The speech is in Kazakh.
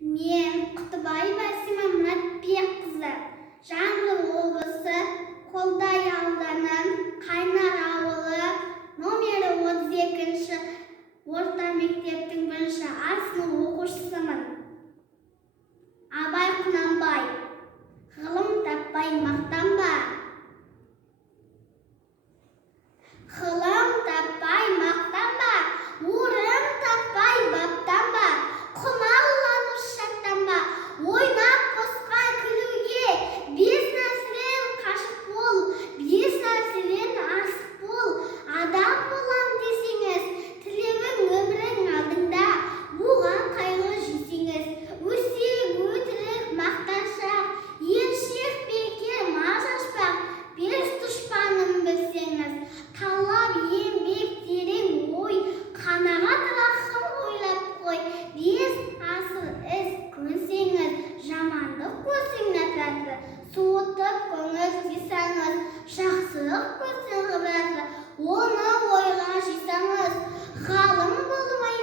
Мен Құтыбаева Асима Мұратбекқызы, Жамбыл облысы Қолдай ауданы Қайнар ауылы номері 32-ші орта мектептің 1-ші А сынып оқушысымын. Абай Құнанбай: ғылым таппай мақтанба. Ғылым таппай мақтанба, орын таппай баптанба, құмарланып шаттанба, ойнап босқа күлуге, бес нәрседен қашық бол, бес нәрседен асық бол. Адам болам десеңіз, тілеуің өмірің алдыңда, оған қайғы жесеңіз, өсек өтірік мақтаншақ, еншек бекер маз ашпақ, бес дұшпанын білсеңіз, талап еңбек терең ой, қанағат рахым ойлап қой. Бес асыл іс көнсеңіз, жамандық көрсең нәпрәті, суытып көңіл жисаңыз, жақсылық көрсең ғибраты, оны ойға жисаңыз, ғалым болмай